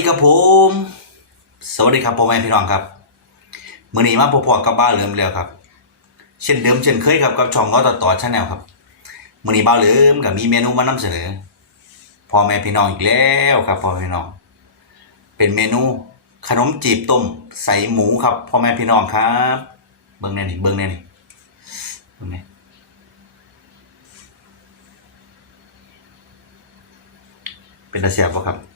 วัสดีครับผม สวัสดีครับพ่อแม่พี่น้องครับมื่อนี้มาพบๆกับบ้าเหลิมแล้วครับ เช่นเดิมเช่นเคยครับกับช่องง้อต่อต่อชาแนลครับมื่อนี้บ้าเหลิมกับมีเมนูมานำเสนอพ่อแม่พี่น้องอีกแล้วครับพ่อแม่พี่น้อง เป็นเมนูขนมจีบต้มใส่หมูครับพ่อแม่พี่น้องครับ เบิ้งแน่นี่เบิ้งแน่นี่เบิ้งแน่เป็นตาเสียบปะครับ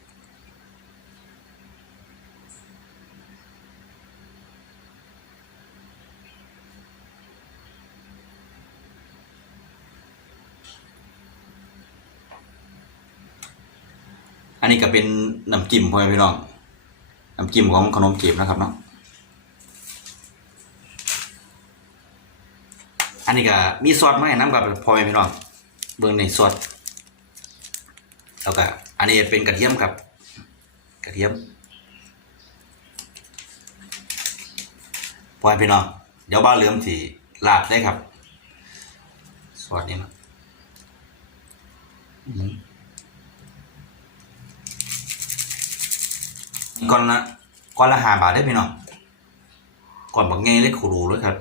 อันนี้ก็เป็นน้ำจิ้มพ่อแม่พี่น้องน้ำจิ้มของขนมจีบนะครับเนาะอันนี้ก็มีซอสมาให้น้ำกับพ่อแม่พี่น้องเบิ่งในซอสแล้วก็อันนี้เป็นกระเทียมครับ กระเทียมพ่อแม่พี่น้องเดี๋ยวบ้าเหลือมสีลาดได้ครับ ซอสนี่นะอืม ก่อนละก่อนละหาบาทได้พี่น้องก่อนบักไงเล็กขูรูด้วยครับ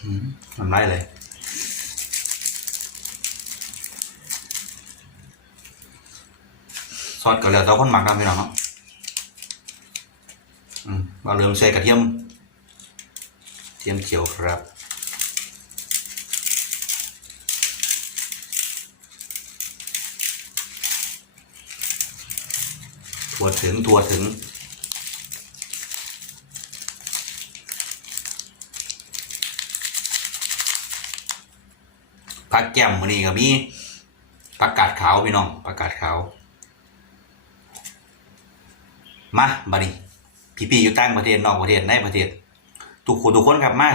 อืมทำไรเลยซอสก็แล้วแต่คนหมักนะพี่น้องเนาะอืมาเริ่มใส่กระเทียม เทียมเจียวครับ ถั่วถึงถั่วถึง ผักแก้มมื้อนี้ก็มีผักกาดขาวพี่น้องผักกาดขาว มาบัดนี้พี่ๆอยู่ต่างประเทศนอกประเทศในประเทศ ทุกคนทุกคนครับมา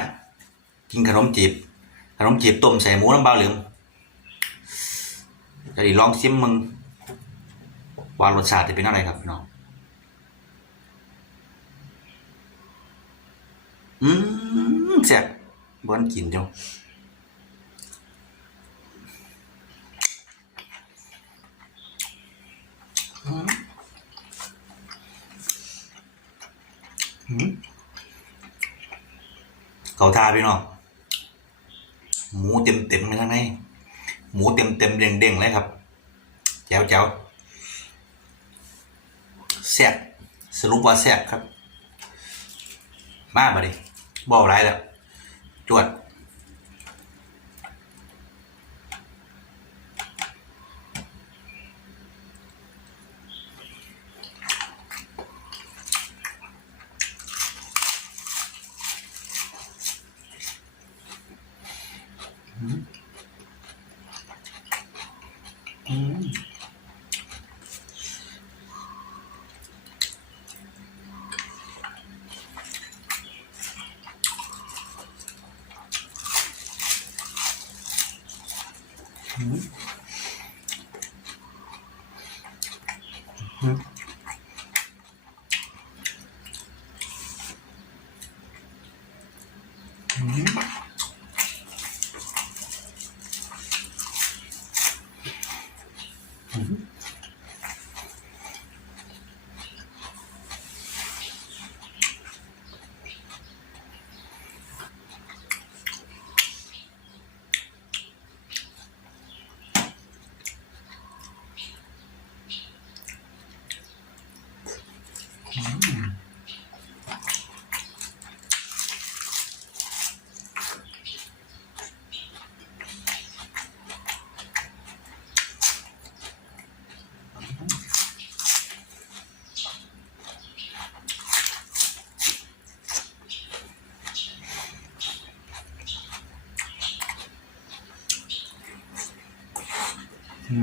กินขนมจีบขนมจีบต้มใส่หมูน้ำเบาเหลืองจะได้ลองชิมมึง ว่ารสชาติจะเป็นอะไรครับพี่น้อง อืมแซ่บบอนกินจ้ะอืมอืมเขาทาพี่น้องหมูเต็มเต็มเลยข้างในหมูเต็มเต็มเด้งเด้งเลยครับแจ๋วแจ๋ว แซ่บ สรุปว่าแซ่บครับ มาบ่ดิบอกไรแล้ว จวด อืมอื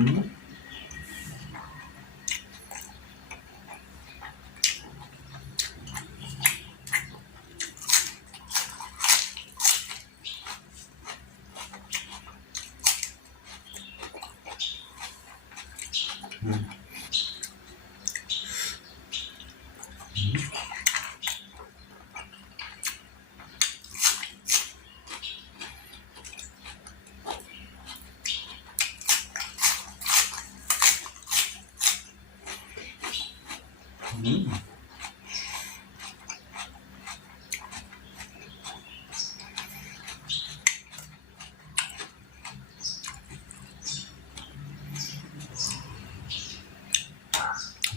ม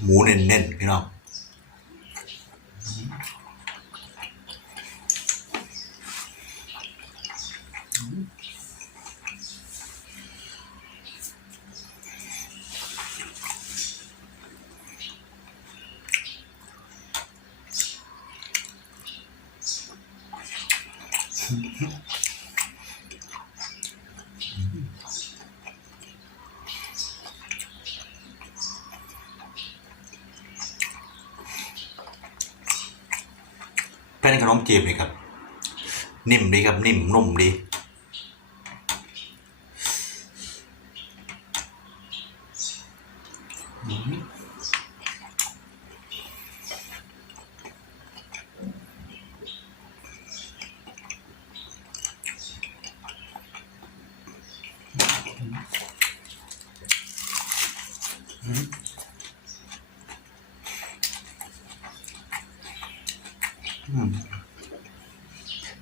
หมูเน้นๆพี่น้อง แป้นขนมจีบนี่ครับ นิ่มดีครับ นิ่มนุ่มดี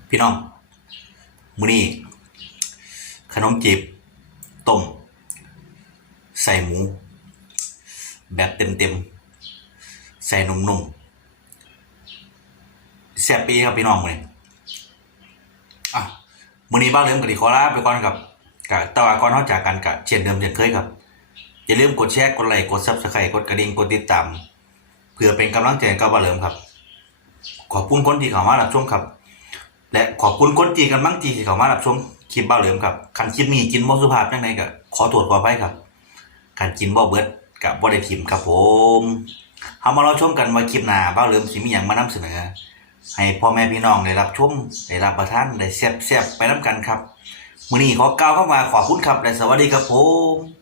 พี่น้องมื้อนี้ขนมจีบต้มใส่หมู แบบเต็มๆ ใส่นุ่มๆแซ่บปีครับพี่น้องมื้อนี้อะมื้อนี้บ้านเริ่มกันดีขอลาไปก่อนครับกะแต่ว่าก่อนเฮาจากกันกะเช่นเดิมเช่นเคยครับอย่าลืมกดแชร์กดไลค์กด Subscribe กดกระดิ่งกดติดตาม เพื่อเป็นกำลังใจกับบ้าเริ่มครับ ขอบคุณคนที่เข้ามารับชมครับ และขอบคุณคนจีกันบ้างจีที่เข้ามารับชมคลิปบ้าเหลือมครับคันคลิปนี้กินบ่สุภาพจังไดก็ขอโทษขออภัยครับคันกินบ่เบิดกับบ่ได้ทิมครับผมเฮามารอชมกันว่าคลิปหน้าบ้าเหลือมสิมีหยังมานำเสนอให้พ่อแม่พี่น้องได้รับชมได้รับประทานได้แซ่บๆไปนํกันครับมื้อนี้ขอกล่าวเข้ามาขอบคุณครับและสวัสดีครับผม